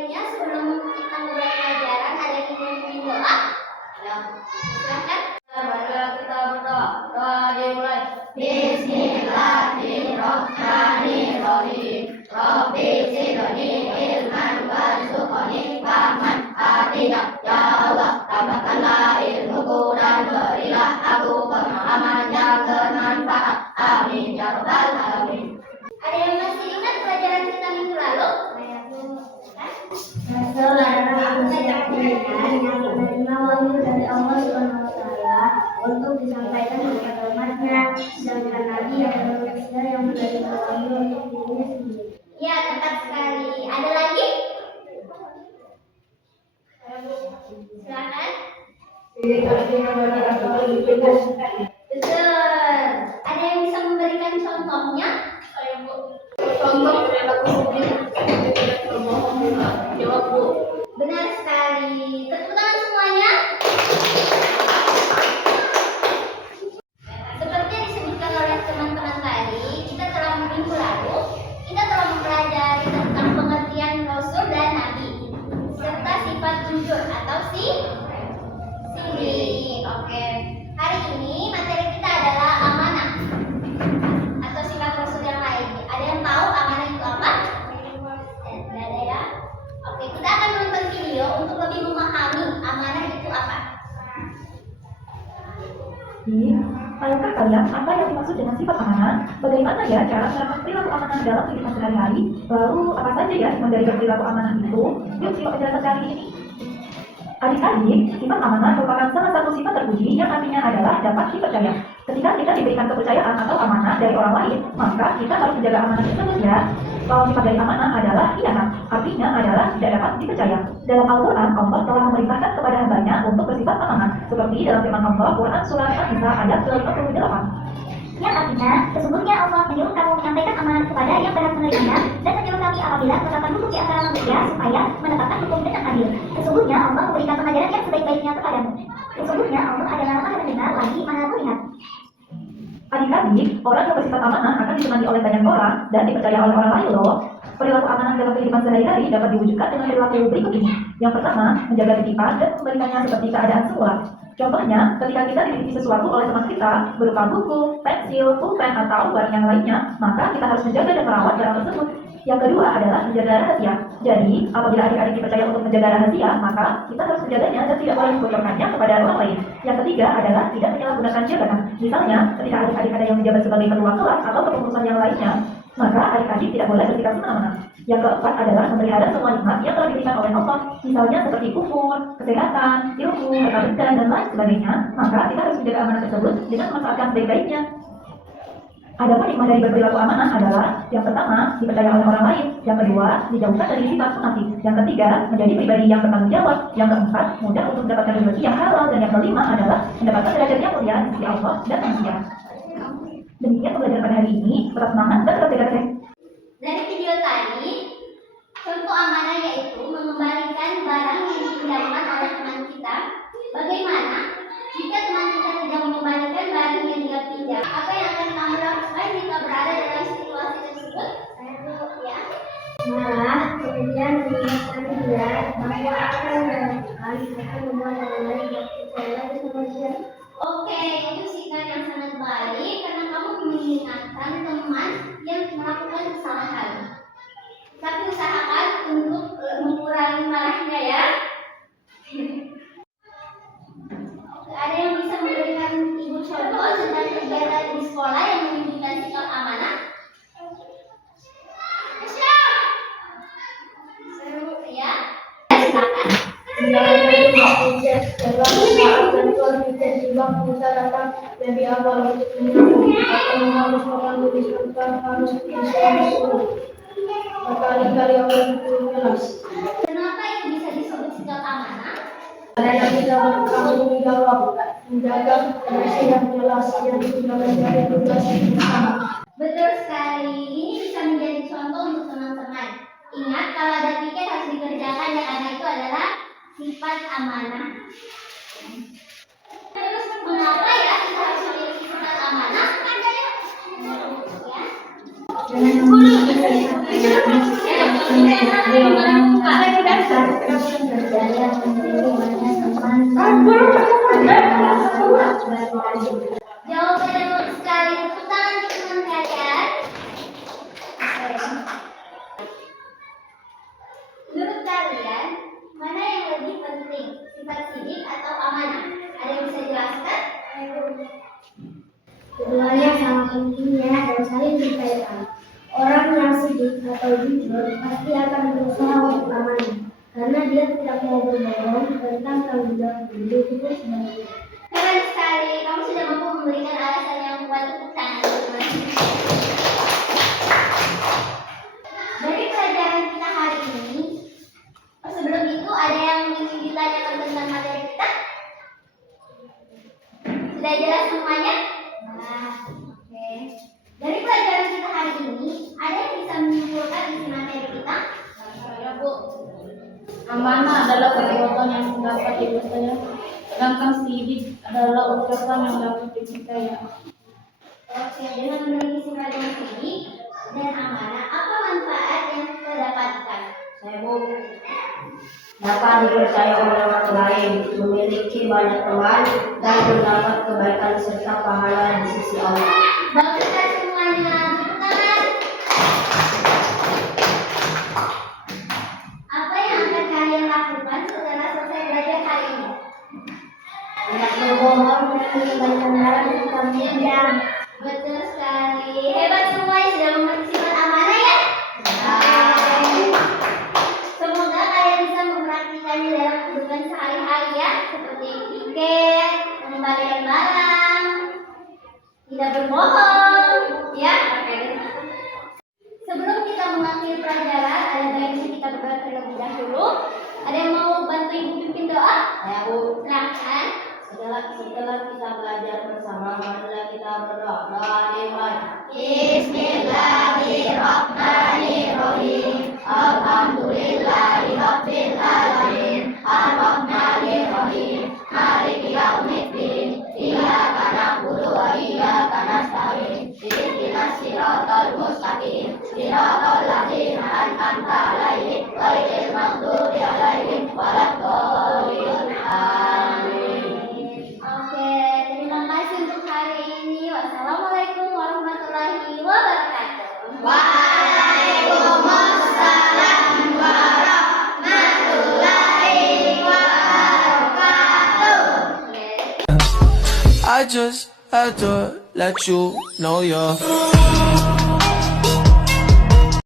baiknya sebelum kita mulai pelajaran ada yang ingin memimpin doa? Ya, silakan. Marilah kita berdoa. Doa dimulai. Bismillahirrahmanirrahim. Rabbi zidni ilman warzuqni fahman. Artinya, ya Allah, tambahkanlah ilmuku dan berilah aku pemahaman yang bermanfaat. Amin ya rabbal alamin. Ada yang masih ingat pelajaran kita minggu lalu? Saudara usia pernikahan yang menerima wahyu dari Allah Subhanahu wa Ta'ala untuk disampaikan kepada umatnya, sedangkan Nabi yang manusia yang menerima wahyu untuk dirinya sendiri. Ya, tepat sekali. Ada lagi? Silakan. Betul. Ada yang bisa memberikan contohnya? Contoh perilaku sendiri. Berbohong. Jawab, Bu. Benar sekali. Tepuk tangan semuanya. Seperti yang disebutkan oleh teman-teman tadi, kita telah minggu lalu, kita telah mempelajari tentang pengertian Rasul dan Nabi, serta sifat jujur atau sidik. Oke. Hari ini materi kita adalah amanah atau sifat Rasul yang lain. Ada yang tahu amanah itu apa? Tidak ada ya? Oke, kita akan nonton video untuk lebih memahami amanah itu apa. Tahukah kalian apa yang dimaksud dengan sifat amanah? Bagaimana ya cara menerapkan perilaku amanah dalam kehidupan sehari-hari? Lalu apa saja ya yang dari perilaku amanah itu? Yuk simak penjelasan kali ini. Adik-adik, sifat amanah merupakan salah satu sifat terpuji yang artinya adalah dapat dipercaya. Ketika kita diberikan kepercayaan atau amanah dari orang lain, maka kita harus menjaga amanah tersebut ya. Kalau sifat dari amanah adalah khianat, artinya adalah tidak dapat dipercaya. Dalam Al-Quran, Allah telah memerintahkan kepada hambanya untuk bersifat amanah, seperti dalam firman Allah, Quran Surat An-Nisa ayat 58. Yang artinya, sesungguhnya Allah menyuruh kamu menyampaikan amanah kepada yang berhak menerimanya dan menyuruh kami apabila menetapkan hukum di antara manusia supaya menetapkan hukum dengan adil. Sesungguhnya Allah memberikan pengajaran yang sebaik-baiknya kepadamu. Sesungguhnya Allah adalah Maha mendengar lagi Maha melihat. Adik-adik, orang yang bersifat amanah akan disenangi oleh banyak orang dan dipercaya oleh orang lain loh. Perilaku amanah dalam kehidupan sehari-hari dapat diwujudkan dengan perilaku berikut ini. Yang pertama, menjaga titipan dan memberikannya seperti keadaan semula. Contohnya, ketika kita dititipi sesuatu oleh teman kita, berupa buku, pensil, pulpen, atau barang yang lainnya, maka kita harus menjaga dan merawat barang tersebut. Yang kedua adalah menjaga rahasia. Jadi, apabila adik-adik dipercaya untuk menjaga rahasia, maka kita harus menjaganya dan tidak boleh membocorkannya kepada orang lain. Yang ketiga adalah tidak menyalahgunakan jabatan. Misalnya, ketika adik-adik ada yang menjabat sebagai ketua kelas atau kepengurusan yang lainnya, maka adik-adik tidak boleh bersikap semena-mena. Yang keempat adalah memelihara semua nikmat yang telah diberikan oleh Allah, misalnya seperti umur, kesehatan, ilmu, kebajikan, dan lain sebagainya. Maka kita harus menjaga amanah tersebut dengan memanfaatkan sebaik-baiknya. Adapun hikmah dari berperilaku amanah adalah yang pertama, dipercaya oleh orang lain. Yang kedua, dijauhkan dari sifat munafik. Yang ketiga, menjadi pribadi yang bertanggung jawab. Yang keempat, mudah untuk mendapatkan rezeki yang halal. Dan yang kelima adalah mendapatkan derajat yang mulia di sisi Allah dan manusia. Demikian pembelajaran pada hari ini. Tetap semangat dan tetap jaga kesehatan. Dari video tadi, contoh amanah yaitu mengembalikan barang yang dipinjamkan oleh teman kita. Bagaimana jika teman kita tidak mengembalikan barang yang dia pinjam? Apa yang akan kamu lakukan jika berada dalam situasi tersebut? Saya dulu ya. Malah, kemudian mengingatkan dia bahwa akan kali akan membuat orang lain berpercaya lagi sama dia. Oke, itu sikap yang sangat baik karena kamu mengingatkan teman yang melakukan kesalahan. Tapi usahakan untuk mengurangi marahnya ya. Ada yang bisa memberikan ibu contoh tentang kegiatan di sekolah yang menunjukkan sikap amanah? Seru ya? Silakan. Lebih awal untuk harus berkali-kali Allah itu jelas. Kenapa itu bisa disebut sikap amanah? Ada yang bisa bertanggung jawab, menjaga kebersihan jelas yang sudah menjadi tugas bersama. Betul sekali. Ini bisa menjadi contoh untuk teman-teman. Ingat kalau ada piket harus dikerjakan ya karena itu adalah sifat amanah. Terus mengapa ya kita harus memiliki sifat amanah? Ya. Jawaban yang bagus sekali. Tepuk tangan untuk teman kalian. Menurut kalian, mana yang lebih penting? Sifat sidik atau amanah? Ada yang bisa jelaskan? Keduanya sama pentingnya dan saling berkaitan. Orang yang sidik atau jujur pasti akan berusaha untuk amanah, karena dia tidak mau berbohong tentang tanggung jawab diri itu sendiri. Keren sekali. Kamu sudah mampu memberikan alasan yang kuat. Tepuk tangan, teman-teman. Dari pelajaran kita hari ini, sebelum itu ada yang ingin ditanyakan tentang materi kita? Sudah jelas semuanya? Nah, oke. Dari pelajaran kita hari ini, ada yang bisa menyimpulkan isi materi kita? Ya, Bu. Amanah adalah perbuatan yang dapat dipercaya, sedangkan sidik adalah ucapan yang dapat dipercaya. Oke, dengan memiliki sifat yang sidik dan amanah, apa manfaat yang kita dapatkan? Saya Bu, dapat dipercaya oleh orang lain, memiliki banyak teman, dan mendapat kebaikan serta pahala di sisi Allah. Bagus kan semuanya? Tepuk tangan. Apa yang akan kalian lakukan setelah selesai belajar hari ini? Tidak berbohong dan menyebarkan barang tentang yang Betul sekali. Hebat semuanya sudah mengerti sifat amanah ya? Semoga kalian bisa mempraktikannya dalam kehidupan sehari-hari ya, seperti tiket, mengembalikan barang, tidak berbohong, ya. Sebelum kita mengakhiri pelajaran, ada baiknya kita berdoa terlebih dahulu. Ada yang mau bantu ibu pimpin doa? Saya Bu, Silakan. setelah kita belajar bersama, marilah kita berdoa. Doa dimulai. Bismillahirrahmanirrahim. Alhamdulillahirabbil alamin. Arrahmanirrahim. Maliki yaumiddin. Iyyaka na'budu wa iyyaka nasta'in. Ihdinas siratal mustaqim. Siratal ladzina an'amta 'alaihim ghairil maghdubi 'alaihim waladdallin. Amin. Oke, terima kasih untuk hari ini. Wassalamualaikum warahmatullahi wabarakatuh. Waalaikumsalam warahmatullahi wabarakatuh. Oke. I just had to let you know you're